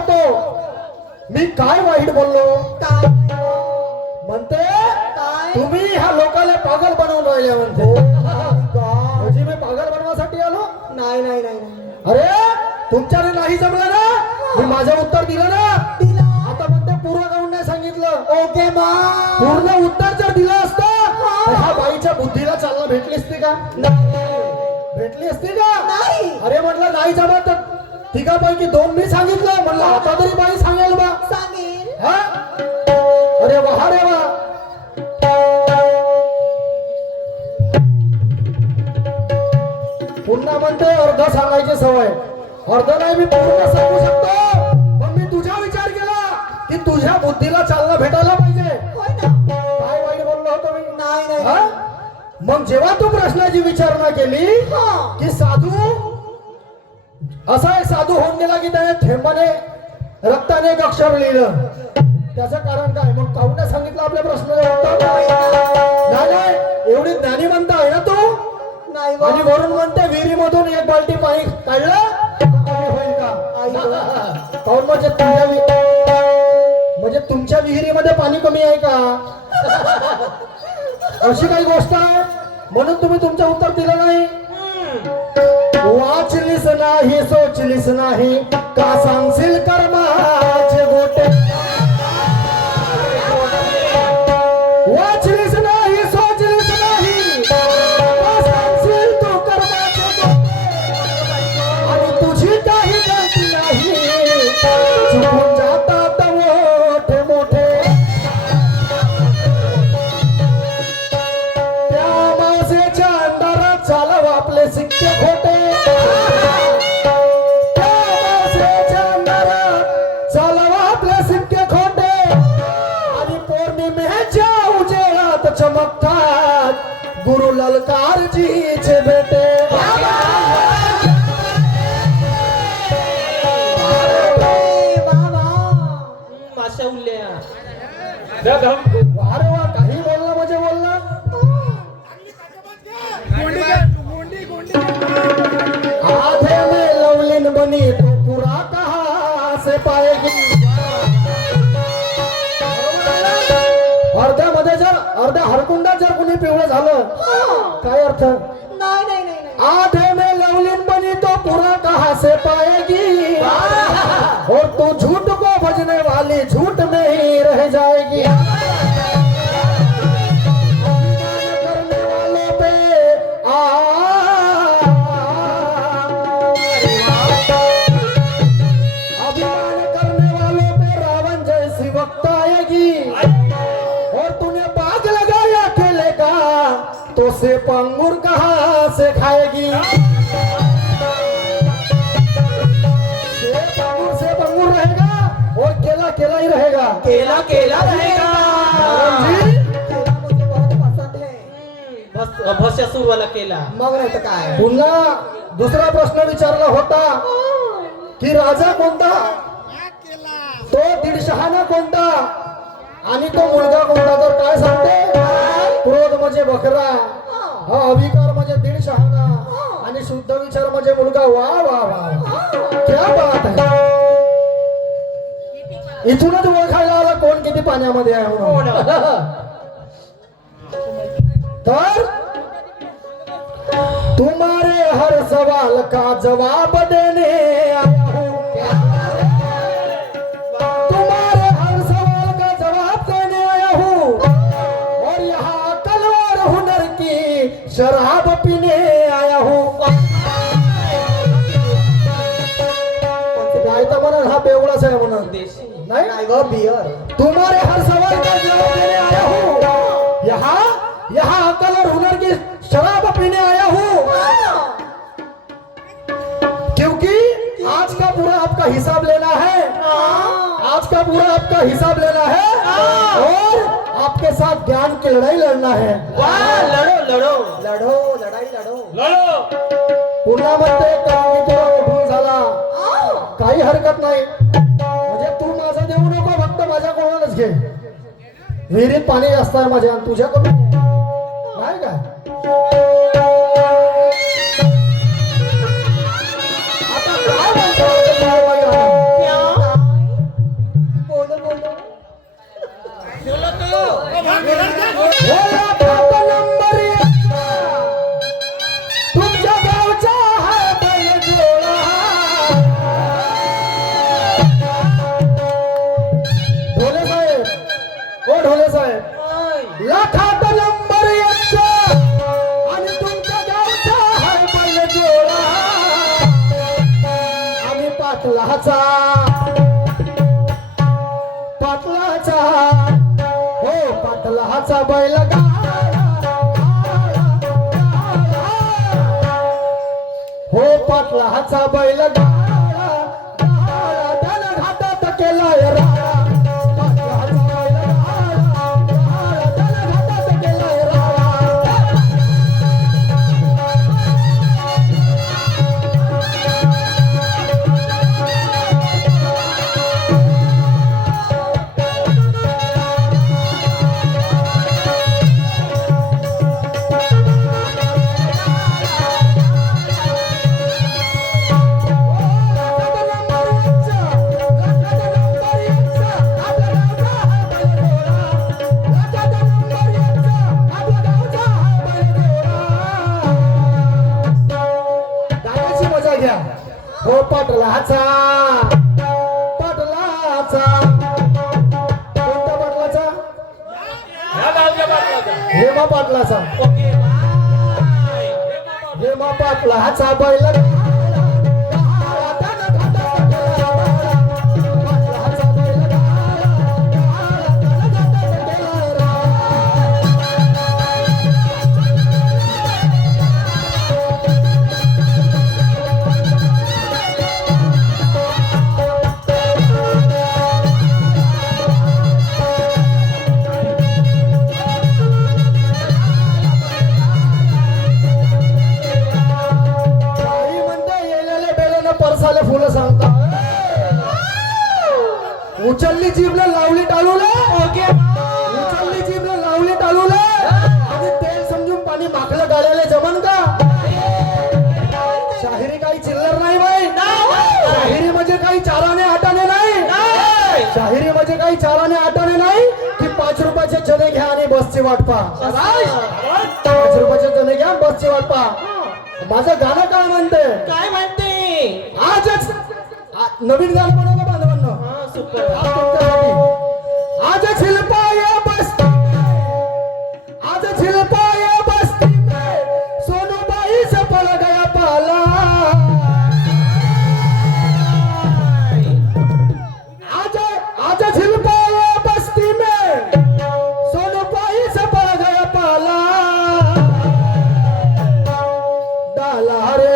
होतो. मी काय वाईट बोललो? काय म्हणते काय तुम्ही ह्या लोकांना पागल बनवून राहिले म्हणते. म्हणजे मी पागल बनवासाठी आलो? नाही नाही नाही नाही अरे तुमच्याने नाही जमलं ना, मी माझं उत्तर दिलं ना. तिला आता म्हणते पूर्ण काऊन नाही सांगितलं? ओके मा पूर्ण उत्तर जर दिलं असतं तर ह्या बाईच्या बुद्धीला चालना भेटली असती का? भेटली असती का? नाही अरे म्हटलं नाही जमत तर तिघापैकी दोन मी सांगितलं, म्हणलं आता तरी बाई सांगेल बा. सांगेल हा? अरे वा रे वा. पुन्हा म्हणते अर्ध सांगायची सवय. अर्ध नाही, मी पूर्ण सांगू शकतो, पण मी तुझा विचार केला की तुझ्या बुद्धीला चालना भेटायला पाहिजे. होय ना काय वाईट बोललो होतो मी? नाही नाही हा? मग जेव्हा तू प्रश्नाची विचारणा केली हा. की साधू असा एक साधू होऊन गेला की त्याने थेंबाने रक्ताने एक अक्षर लिहिलं, त्याचं कारण काय? मग काऊन नाही सांगितलं आपल्या प्रश्नाला उत्तर? नाही नाही, एवढी ज्ञानी म्हणता आहे ना तू, नाही आणि वरून म्हणते विहिरीमधून एक बाल्टी पाणी काढलं तर कमी होईल का? काऊन म्हणजे तुमच्या विहिरीमध्ये पाणी कमी आहे का? अशी काही गोष्ट आहे म्हणून तुम्ही तुमचं उत्तर दिलं नाही. वाचलीस नाही सोचलीस नाही का सांगशील कर्माचे गोटे. वाचलीस नाही सोचलीस नाही का सांगशील तू कर्माचे गोटे. आणि तुझी काही गलती नाही, चुकून जातात मोठे मोठे. त्या मासेच्या अंधारात चालव आपले सिक्के खोटे. त्या मासेच्या अंधारात चालव आपले सिक्के खोटे. आणि पौर्णिमेच्या उजेडात चमकतात गुरु ललकारजीचे बेटे. माशा उरल्या वा रे वा, काही बोलला म्हणजे बोलला. आधे में लवलीन बनी तो पूरा कहाँ से पाएगी. अर्ध्यामध्ये जर अर्ध्या हरकुंडात जर कुणी पिवळं झालं काय अर्थ? नाही नाही नाही नाही आधे में लवलीन बनी तो पूरा कहाँ से पाएगी. और तू झूठ को भजने वाली झूठ में ही रह जाएगी. करने वालों पे अभिमान करने वालों पे रावण जैसी वक्त आएगी. और तूने बाग लगाया केले का तो सेब अंगूर कहाँ से खाएगी. सेब अंगूर रहेगा और केला केला ही रहेगा. केला केला रहेगा. जी? केला मुझे बहुत पसंद है. भस्यासूर वाला केला. मग नाही तर काय पुन्हा दुसरा प्रश्न विचारला होता की राजा कोणता, तो दीडशहाणा कोणता आणि तो मुलगा कोणता. तर काय सांगते? क्रोध म्हणजे बकरा, हा अविकार म्हणजे दीडशहाणा आणि शुद्ध विचार म्हणजे मुलगा. वा वा वा, क्या बात आहे. इथूनच ओळखायला आला कोण किती पाण्यामध्ये आहे म्हणून. तर तुम्हारे हर सवाल का जवाब देने आया हूँ. तुम्हारे हर सवाल का जवाब देने आया हूँ. और यहाँ अकल और हुनर की शराब पीने आया हूँ. काय तर म्हणून हा बेवडाच आहे म्हणून देशी नाही. नाही व बियर तुम्हारे हर सवाल का जवाब देने आया हूँ. यहाँ अकल और हुनर की शराब पीने आया हूँ. क्योंकि आज का पूरा आपका हिसाब लेना है. आज का पूरा आपका हिसाब लेना है और आपके साथ ज्ञान की लड़ाई लड़ना है. वाह, लढो लढो लढो लढाई लढो लढो. पुन्हा म्हणते कमी तुला उठून झाला काही हरकत नाही. म्हणजे तू माझं देऊ नको, फक्त माझ्याकडूनच घे. विहिरीत पाणी जास्त आहे माझ्या आणि तुझ्याकडून नाही का. आता काय म्हणतो? हाचा बैल हो पाटला हाचा बैल त्याला घाटात केलाय राळा. पाटला हाचा बैल त्याला घाटात केलाय राळा. गाण्याची मजा घ्या. हो पाटलाचा पाटलाचा कोणत्या पाटलाचा ह्या गावच्या बाजूला. हेमा पाटलाचा ओके बाय. हेमा पाटलाचा बैल परसाले फुलं सांगता उचलली जीभला लावली टाळूला. ओके उचलली जीभला लावली टाळूला आणि तेल समजून पाणी माखलं गाड्याला जमन का. शाहिरी काही चिल्लर नाही बाई. शाहिरी म्हणजे काही चाराने आटाने नाही. शाहिरी म्हणजे काही चाराने आटाने नाही की 5 रुपयाचे चणे घ्या आणि बसची वाट पहा. 5 रुपयाचे चणे घ्या बसची वाट पहा. माझं गाणं काय म्हणते काय म्हणते. आजच नवीन गाणं बनवलं बांधवांना. हा सुपर. आज तुमच्यासाठी. आज शिल्पाया बस्ती आज शिल्पाया बस्ती में सोनूबाई से पड़ गया पाला. आज आज शिल्पाया बस्ती में सोनूबाई से पड़ गया पाला. डाला रे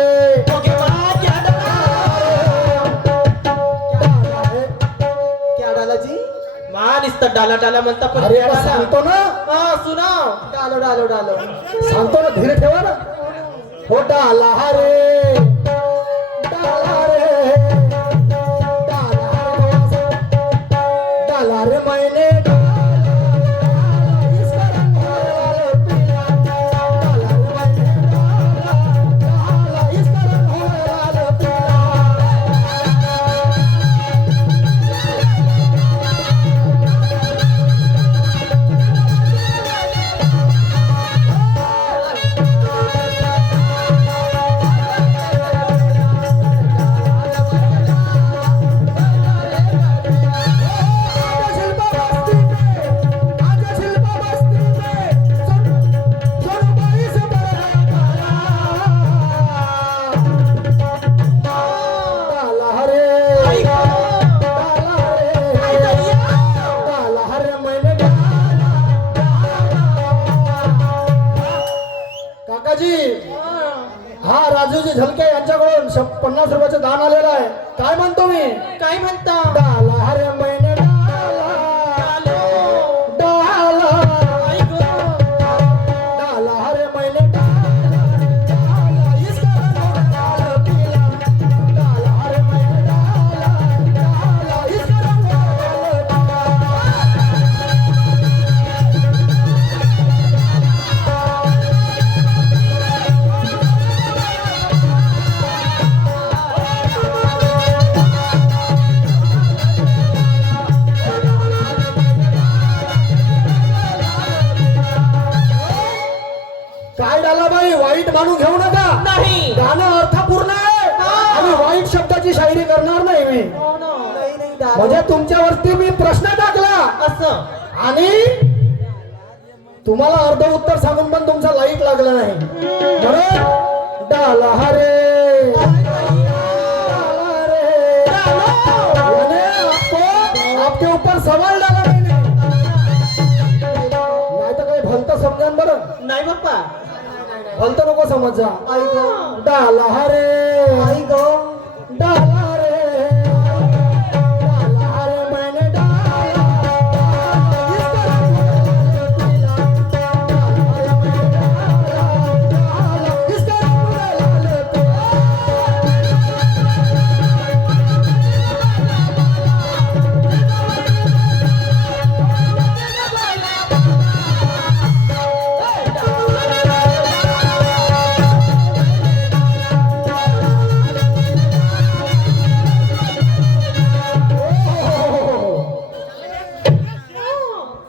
ओके बाय. क्या क्या डाला जी? मान इसतं डाला डाला म्हणता पण अरे क्या आता डाला? सांगतो ना हा सुनाव. डालो डालो डालो. सांगतो ना धीरे ठेवा ना. हो डाला रे डाला रे डाला रे मैंने इसका रंग है पीला. डाला रे मैंने डाला इसका रंग है पीला. काकाजी हा राजूजी झलके यांच्याकडून 50 रुपयाचं दान आलेलं आहे. काय म्हणतो मी काय म्हणता. डाला रे मैंने डाला डाला आई गं. डाला रे मैंने डाला इसका रंग लाल पीला. डाला रे मैंने डाला इसका रंग लाल काय डाला बाई वाईट मानून घेऊ नका. नाही. गाणं अर्थपूर्ण आहे आणि वाईट शब्दाची शायरी करणार नाही मी. हो ना. नहीं नहीं डालो. म्हणजे तुमच्यावरती मी प्रश्न टाकला असं. आणि तुम्हाला अर्ध उत्तर सांगून पण तुमचा लाईक लागला नाही. म्हणून डाला रे डाला रे याने आपको आपके ऊपर सवाल डाला मैंने. नाही तर नाही बाप्पा भलतं नको समज जा आई ग डाला रे आई ग डाला रे डाला रे मैंने डाला इसका रंग लाल तो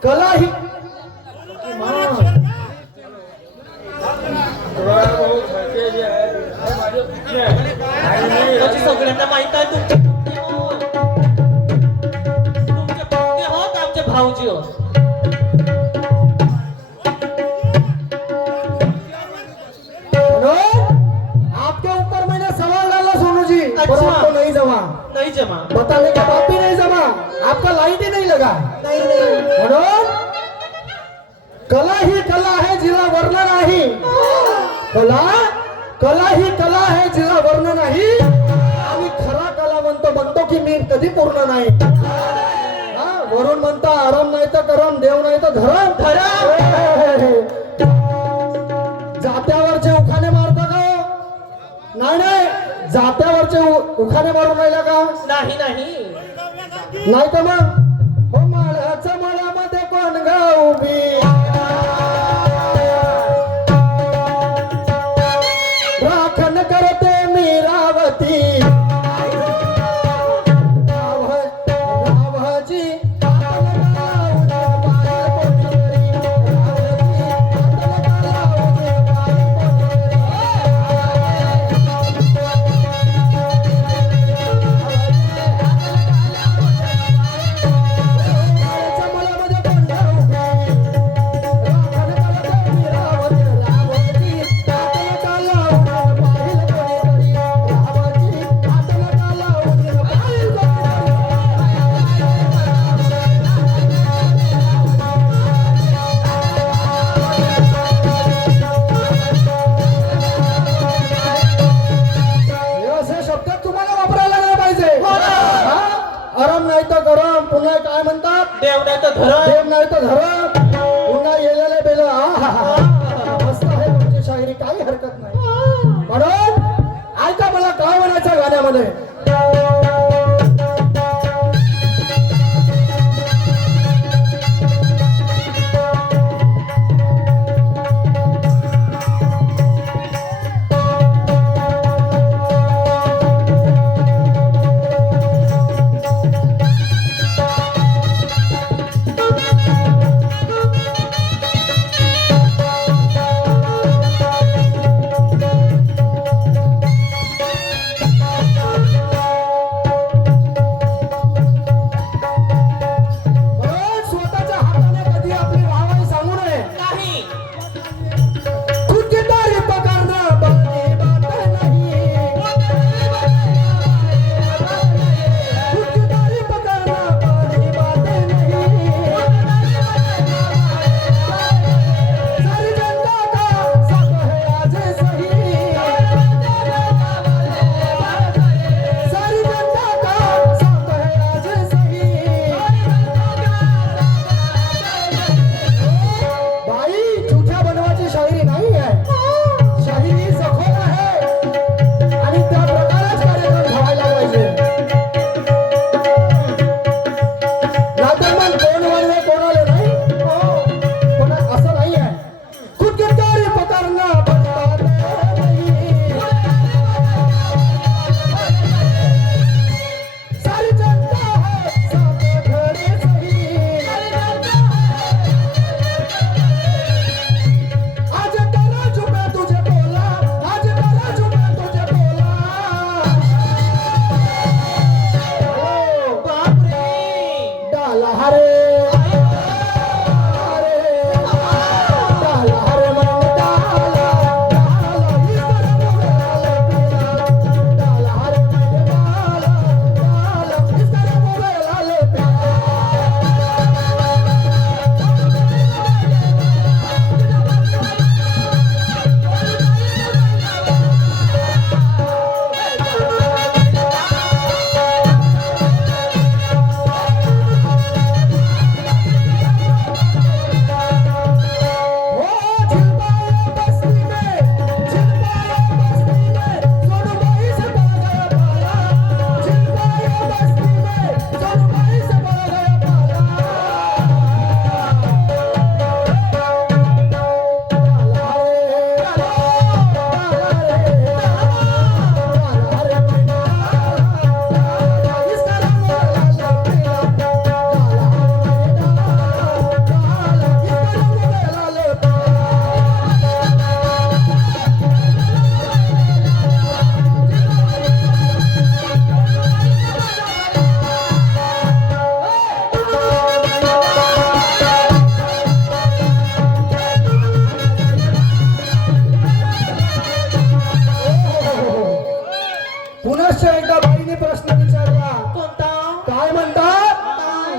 कला ही त्याची सगळ्यांना माहित आहे तुमचे पुतणे होत आमचे भाऊजी हो आपके ऊपर मैंने सवाल डाला सोनू जी पर अच्छा। आपको नहीं जमा नाही जमा बताने का बात भी नहीं जमा आपका लाइट ही नहीं लगा नाही नाही म्हणून कला ही कला है जिला वर्ण नाही कला कला ही कला है जिला वर्ण नाही आणि खरा कलावंत म्हणतो की मी कधी पूर्ण नाही हा, वरून म्हणता आराम नाही तर करम देव नाही तर धरम जात्यावरचे उखाणे मारता का हो? नाही नाही जात्यावरचे उखाणे मारून राहिला का नाही नाही नाही का मग हो माळ्याच्या मळ्यामध्ये कोण ग उभी राखण करते मीरावती रावजी असे शब्द तुम्हाला वापरायला नाही पाहिजे हा? अरम नाही तर गरम पुन्हा काय म्हणतात देव नाही तर धरण देव नाही तर धरम पुन्हा येलेले बेल मस्त आहे तुमची शायरी काही हरकत नाही म्हणून ऐका मला काय म्हणायचं गाण्यामध्ये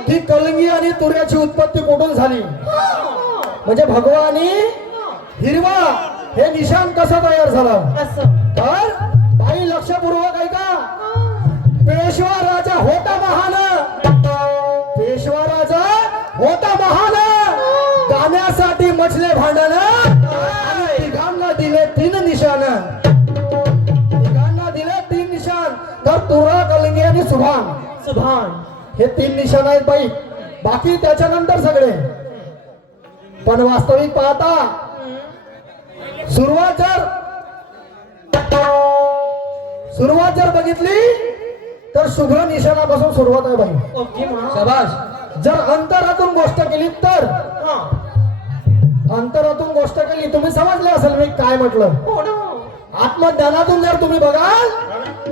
की कलंगी आणि तुऱ्याची उत्पत्ती कुठून झाली म्हणजे भगवानी हिरवा हे निशाण कसं तयार झालं कसं तर बाई लक्षपूर्वक ऐका पेशवा राजा होता महान पेशवा राजा होता महान गाण्यासाठी मचले भांडण आणि तिघांना दिले 3 निशाण तिघांना दिले 3 निशाण तर तुरा कलंगी आणि सुभान सुभान हे 3 निशाण आहेत बाई बाकी त्याच्यानंतर सगळे पण वास्तविक पाहता सुरुवात जर बघितली तर शुभ्र निशाणापासून सुरुवात आहे बाई ओके मा शाबास जर अंतरातून गोष्ट केली तर हा अंतरातून गोष्ट केली तुम्ही समजले असेल मी काय म्हटलं हो ना आत्मज्ञानातून जर तुम्ही बघाल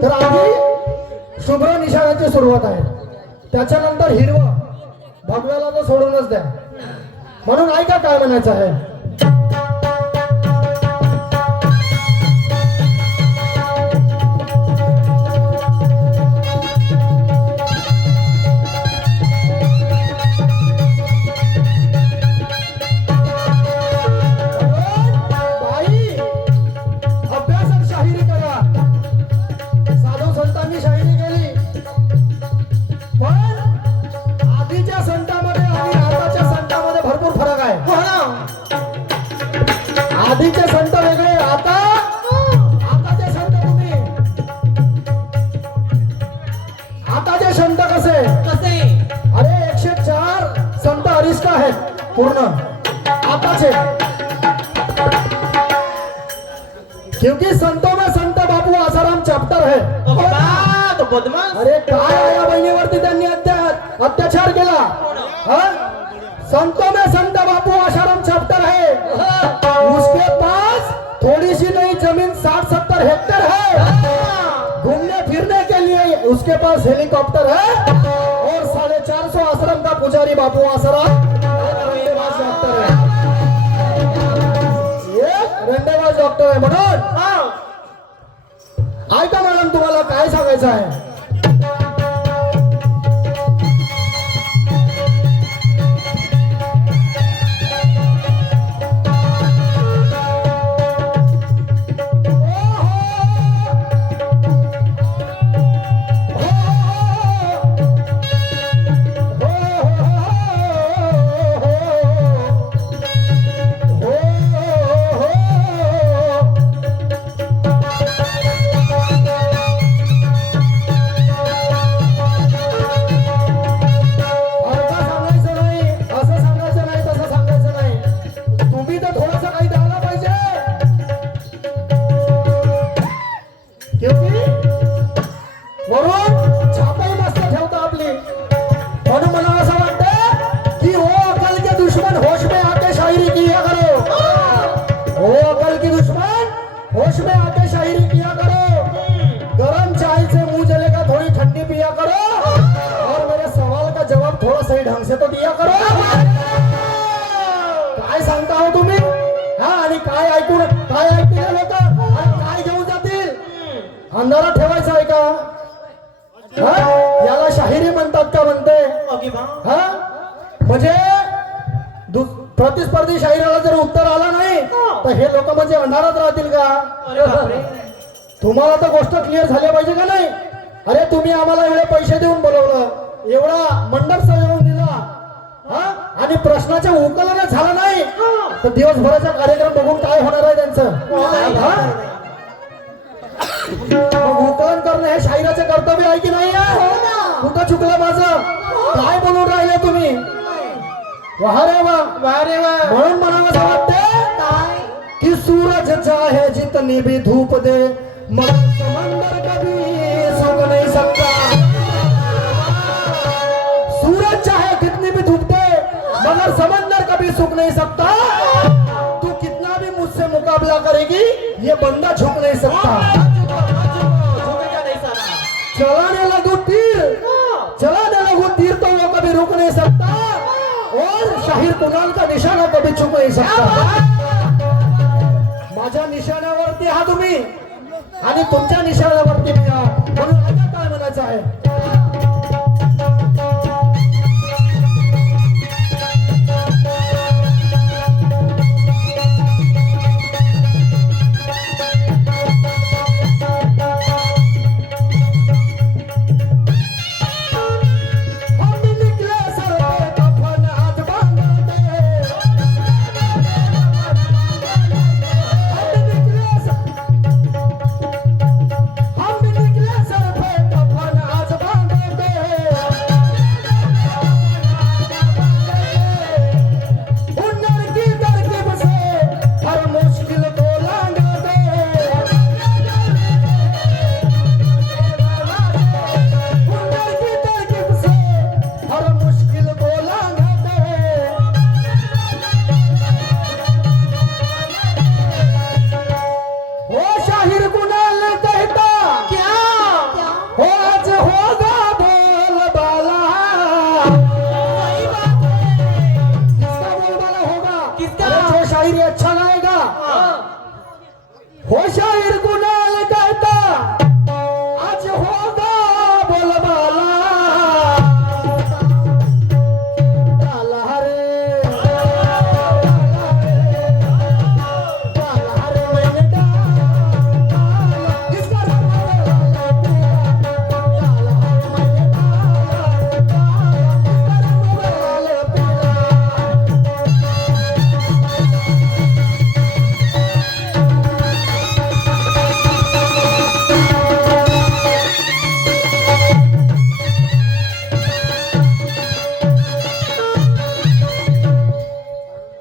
तर आधी शुभ्र निशाणाची सुरुवात आहे त्याच्यानंतर हिरवं भगव्याला तर सोडूनच द्या म्हणून ऐका काय म्हणायचं आहे बाई अभ्यासात शाहिरी करा साधू संतांनी शाहिरी केली पण आधीच्या संतांमध्ये आणि आताच्या संतांमध्ये भरपूर फरक आहे हो ना आधीचे संत वेगळे आताचे संत तुम्ही आताचे संत कसे कसे अरे 104 संत अरिष्ट आहेत पूर्ण आताचे क्योंकि संतों में संत बापू आसाराम चैप्टर है ओके बा तो बदमाश अरे काय आया बहिणीवरती त्यांनी अत्याचार केला हा? संतों में संत बापू आसाराम चैप्टर है उसके पास थोड़ी सी नहीं जमीन 60-70 हेक्टेयर है घूमने फिरने के लिए उसके पास हेलीकॉप्टर है और 450 आश्रम का पुजारी बापू आसाराम डॉक्टर है रंडेबाज डॉक्टर आहे म्हणून ऐका मॅडम तुम्हाला काय सांगायचं आहे सांगायचं नाही असं सांगायचं नाही तसं सांगायचं नाही तुम्ही तर थोडंसं काही द्यायला पाहिजे क्योंकि वरून छापाई मस्त ठेवता आपली म्हणून मला असं वाटतं की ओ अकल के दुश्मन होश में आके शायरी किया करो ओ अकल की दुश्मन होश में आके शायरी किया करो गरम चाय से मुंह जलेगा थोड़ी ठंडी पिया करो और मेरे सवाल का जवाब थोड़ा सही ढंग से तो दिया करो काय सांगता हो तुम्ही हा आणि काय ऐकून काय ऐकतील हे लोक आणि काय घेऊन जातील अंधारात ठेवायचं आहे का हा? याला शाहिरी म्हणतात का म्हणते ओके बा हा म्हणजे प्रतिस्पर्धी शाहिराला जर उत्तर आला नाही तर हे लोक म्हणजे अंधारात राहतील का अरे बापरे तुम्हाला तर गोष्ट क्लिअर झाली पाहिजे का नाही अरे तुम्ही आम्हाला एवढे पैसे देऊन बोलवलं एवढा मंडप सजवून दिला हा आणि प्रश्नाचे उकलन झालं नाही तर दिवसभराचा कार्यक्रम बघून काय होणार आहे त्यांचं हा? मग उकलन करणं हे शाहिराचे कर्तव्य आहे की नाही कुठं चुकलं माझं काय बोलून राहिले तुम्ही वाह रे वाह म्हणून म्हणावं असं वाटतं कि सूरज चाहे जितनी भी धूप दे मगर समंदर कभी सूख नहीं सकता सूरज चाहे कितनी भी धूप दे मगर समंदर कभी सूख नहीं सकता तू कितना भी मुझसे मुकाबला करेगी ये बंदा झुक नहीं सकता झुकेगा नहीं साला चलाने लगो तीर तो वो कभी रुक नहीं सकता और शाहीर कुणाल का निशाना कभी चुक नहीं सकता माझ्या निशाण्यावरती हा तुम्ही आणि तुमच्या निशाण्यावरती मी म्हणून आता काय म्हणायचं आहे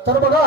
तर बघा